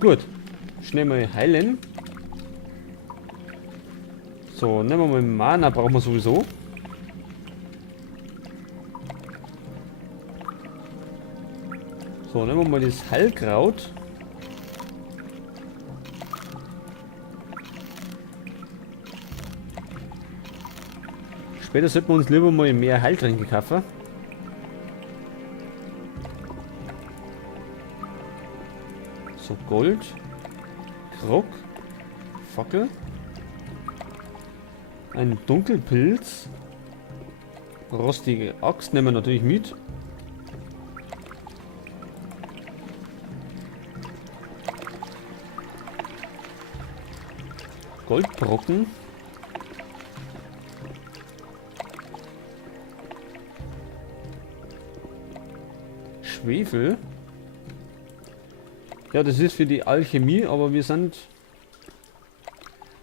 Gut. Schnell mal heilen. So, nehmen wir mal Mana, brauchen wir sowieso. So, nehmen wir mal das Heilkraut. Später sollten wir uns lieber mal mehr Heiltränke kaufen. So, Gold. Krog. Fackel. Ein Dunkelpilz. Rostige Axt nehmen wir natürlich mit. Goldbrocken. Schwefel. Ja, das ist für die Alchemie, aber wir sind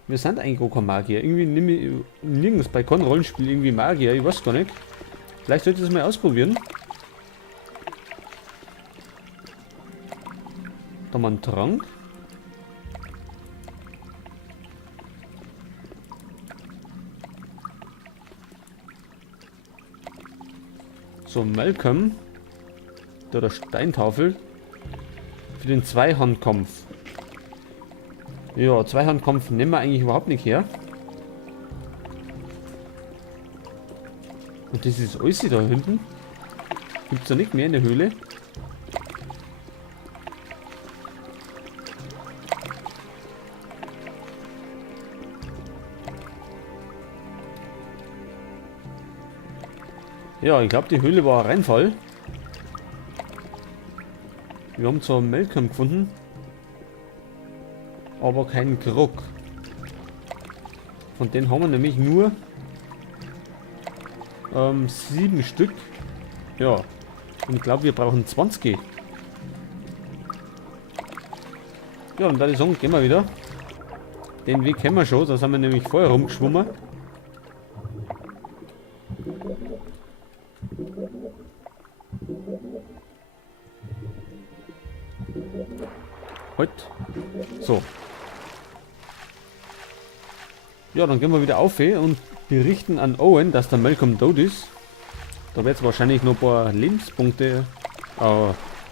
eigentlich auch kein Magier. Irgendwie nehme ich nirgends bei keinem Rollenspiel irgendwie Magier, ich weiß gar nicht. Vielleicht sollte ich das mal ausprobieren. Da mal ein Trank. So, Malcolm. Da der Steintafel. Für den Zweihandkampf. Ja, Zweihandkampf nehmen wir eigentlich überhaupt nicht her. Und das ist alles da hinten. Gibt es da nicht mehr in der Höhle? Ja, ich glaube, die Höhle war ein Reinfall. Wir haben zwar einen Malcolm gefunden, aber keinen Krog. Von denen haben wir nämlich nur 7 Stück. Ja, und ich glaube, wir brauchen 20. Ja, und da die sagen, gehen wir wieder. Den Weg kennen wir schon, da sind wir nämlich vorher rumgeschwommen. Halt. So. Ja, dann gehen wir wieder auf und berichten an Owen, dass der Malcolm tot ist. Da wird es wahrscheinlich noch ein paar Lebenspunkte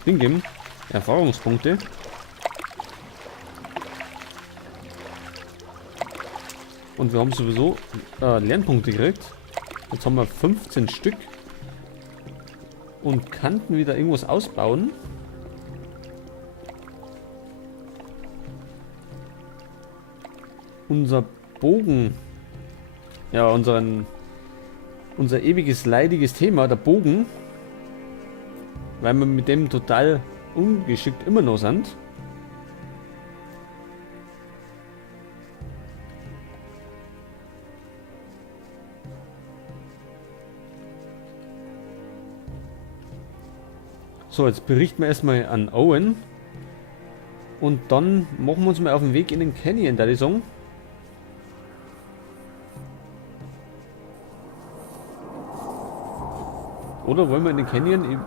Ding geben. Erfahrungspunkte. Und wir haben sowieso Lernpunkte gekriegt. Jetzt haben wir 15 Stück. Und könnten wieder irgendwas ausbauen. Unser Bogen. Ja, unser ewiges leidiges Thema, der Bogen. Weil wir mit dem total ungeschickt immer noch sind. So, jetzt berichten wir erstmal an Owen. Und dann machen wir uns mal auf den Weg in den Canyon, da die sagen. Oder wollen wir in den Canyon?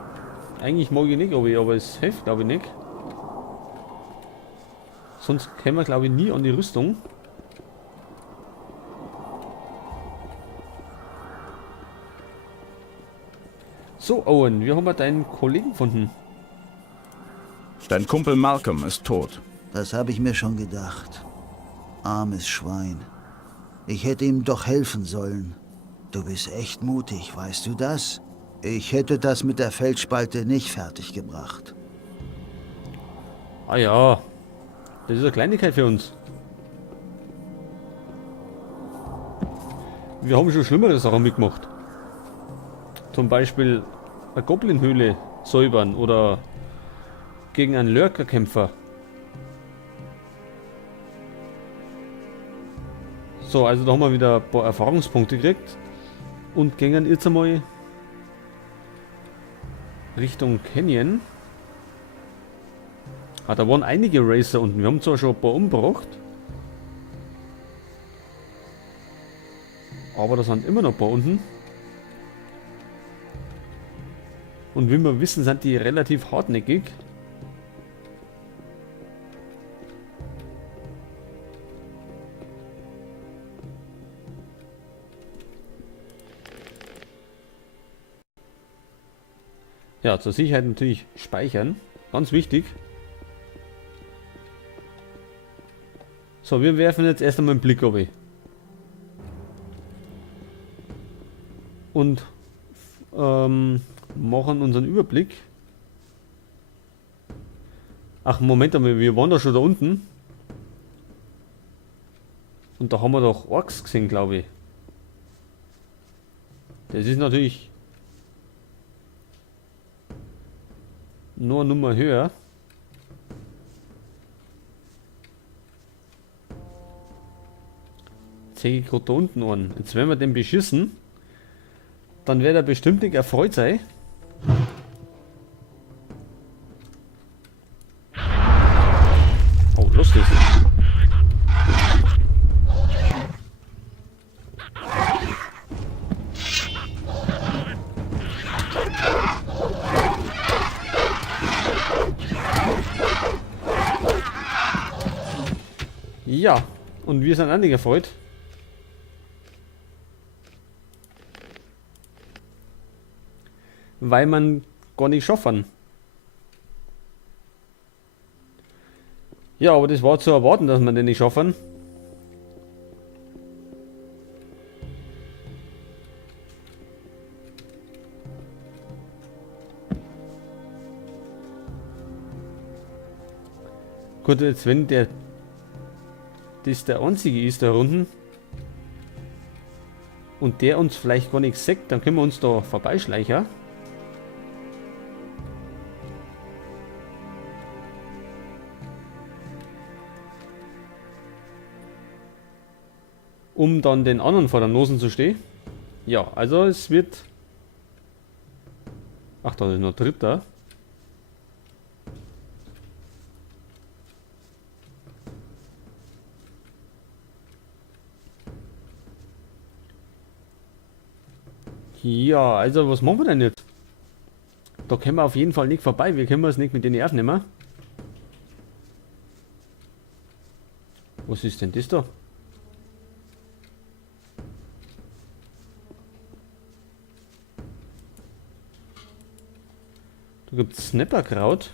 Eigentlich mag ich nicht, aber es hilft glaube ich nicht. Sonst kommen wir glaube ich nie an die Rüstung. So Owen, wir haben deinen Kollegen gefunden. Dein Kumpel Malcolm ist tot. Das habe ich mir schon gedacht. Armes Schwein. Ich hätte ihm doch helfen sollen. Du bist echt mutig, weißt du das? Ich hätte das mit der Felsspalte nicht fertiggebracht. Ah ja, das ist eine Kleinigkeit für uns. Wir haben schon schlimmere Sachen mitgemacht. Zum Beispiel eine Goblin-Höhle säubern oder gegen einen Lurker-Kämpfer. So, also da haben wir wieder ein paar Erfahrungspunkte gekriegt. Und gehen jetzt einmal Richtung Canyon. Ah, da waren einige Racer unten. Wir haben zwar schon ein paar umgebracht. Aber da sind immer noch ein paar unten. Und wie wir wissen, sind die relativ hartnäckig. Ja, zur Sicherheit natürlich speichern. Ganz wichtig. So, wir werfen jetzt erst einmal einen Blick auf. Und machen unseren Überblick. Ach, Moment einmal, wir waren da schon da unten. Und da haben wir doch Orks gesehen, glaube ich. Das ist natürlich nur eine Nummer höher. Zeige ich gerade da unten an. Jetzt wenn wir den beschissen, dann wird er bestimmt nicht erfreut sein. Oh, lustig. Ja, und wir sind auch nicht erfreut. Weil man gar nicht schaffen. Ja, aber das war zu erwarten, dass man den nicht schaffen. Gut, jetzt wenn der das der einzige ist da unten und der uns vielleicht gar nichts sagt, dann können wir uns da vorbeischleichen. Um dann den anderen vor der Nase zu stehen. Ja, also es wird... Ach, da ist noch dritter. Ja, also was machen wir denn jetzt? Da können wir auf jeden Fall nicht vorbei. Wir können es nicht mit denen aufnehmen. Was ist denn das da? Da gibt es Snapperkraut.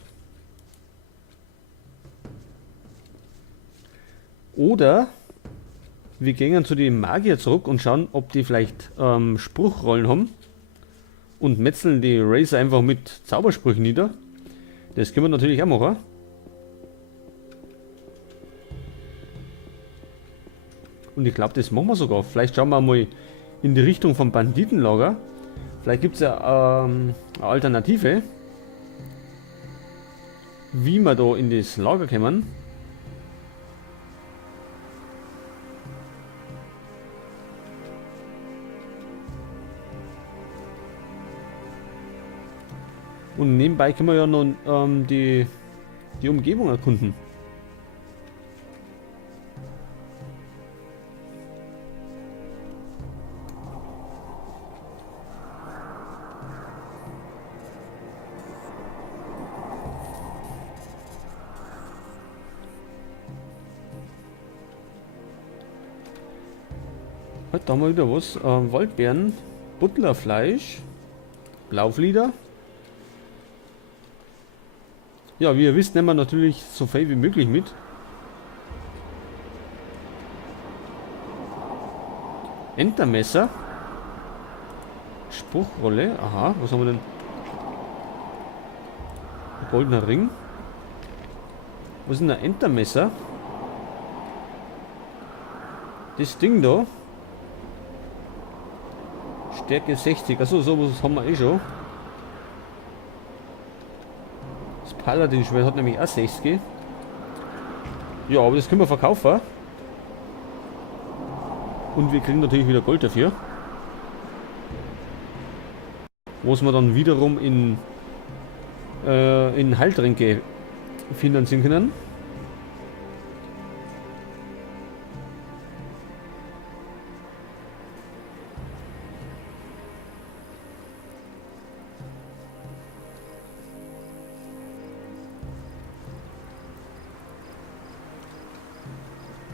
Oder wir gehen zu den Magier zurück und schauen, ob die vielleicht Spruchrollen haben. Und metzeln die Racer einfach mit Zaubersprüchen nieder. Das können wir natürlich auch machen. Und ich glaube, das machen wir sogar. Vielleicht schauen wir mal in die Richtung vom Banditenlager. Vielleicht gibt es ja eine Alternative, wie wir da in das Lager kommen. Und nebenbei können wir ja noch die Umgebung erkunden. Heute haben wir wieder was. Waldbeeren, Butlerfleisch, Lauflieder. Ja, wie ihr wisst, nehmen wir natürlich so viel wie möglich mit. Entermesser. Spruchrolle. Aha, was haben wir denn? Ein goldener Ring. Was ist denn ein Entermesser? Das Ding da. Stärke 60. Achso, sowas haben wir eh schon. Das Paladin-Schwert hat nämlich auch 60. Ja, aber das können wir verkaufen. Und wir kriegen natürlich wieder Gold dafür. Was wir dann wiederum in Heiltränke finanzieren können.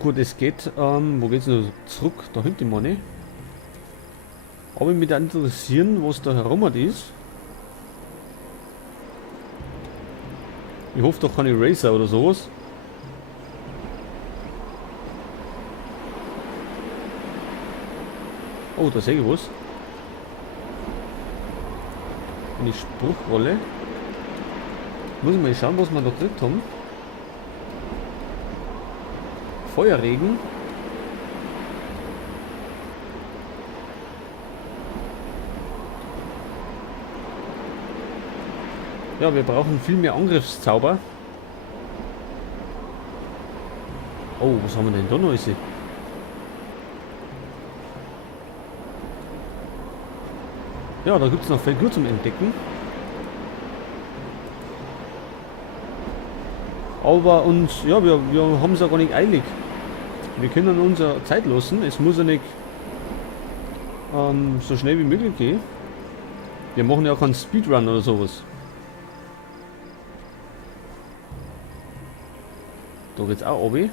Gut, es geht, wo geht's noch zurück? Da hinten meine ich. Aber mich da interessieren, was da herum ist. Ich hoffe doch keine Racer oder sowas. Oh, da sehe ich was. Eine Spruchrolle. Muss ich mal schauen, was wir da gekriegt haben. Feuerregen. Ja, wir brauchen viel mehr Angriffszauber. Oh, was haben wir denn da noch? Ja, da gibt es noch viel gut zum Entdecken. Aber uns, ja, wir haben es ja gar nicht eilig. Wir können unsere Zeit lassen. Es muss ja nicht so schnell wie möglich gehen. Wir machen ja keinen Speedrun oder sowas. Da geht's auch runter.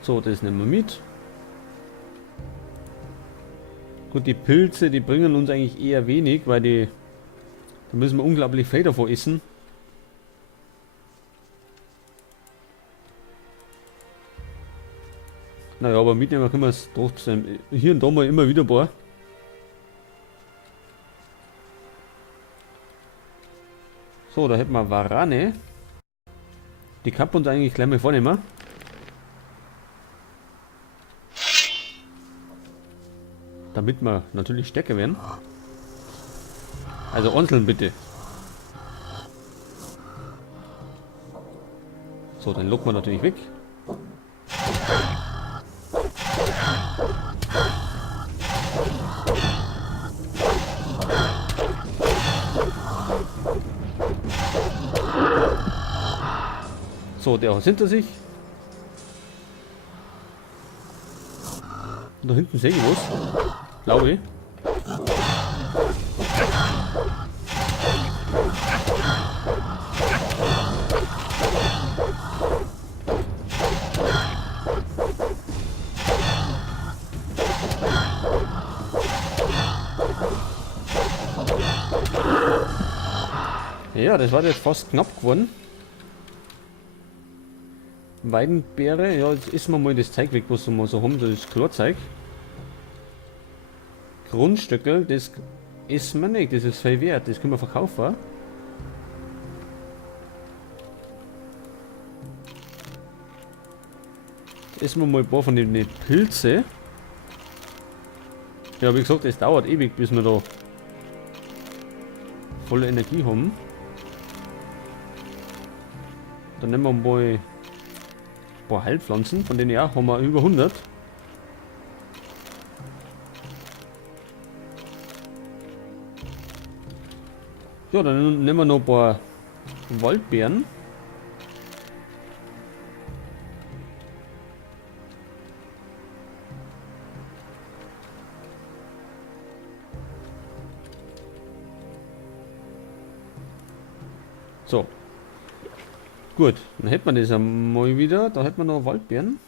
So, das nehmen wir mit. Gut, die Pilze, die bringen uns eigentlich eher wenig, weil da müssen wir unglaublich viel davon essen. Naja, aber mitnehmen können wir es trotzdem. Hier und da mal immer wieder ein paar. So, da hätten wir Warane. Die kann uns eigentlich gleich mal vornehmen. Damit wir natürlich stärker werden. Also onseln bitte. So, dann locken wir natürlich weg. So, der hat hinter sich. Und da hinten sehe ich was. Glaube ich. Ja, das war jetzt fast knapp geworden. Weidenbeere, ja, jetzt essen wir mal das Zeug weg, was wir so haben, das ist Chlorzeug. Grundstückel, das essen wir nicht, das ist viel wert, das können wir verkaufen. Jetzt essen wir mal ein paar von den Pilze. Ja, wie gesagt, es dauert ewig, bis wir da volle Energie haben. Dann nehmen wir mal ein paar Heilpflanzen, von denen ja haben wir über 100. Ja, dann nehmen wir noch ein paar Waldbeeren. So. Gut, dann hätten wir das einmal wieder. Da hätten wir noch Waldbeeren.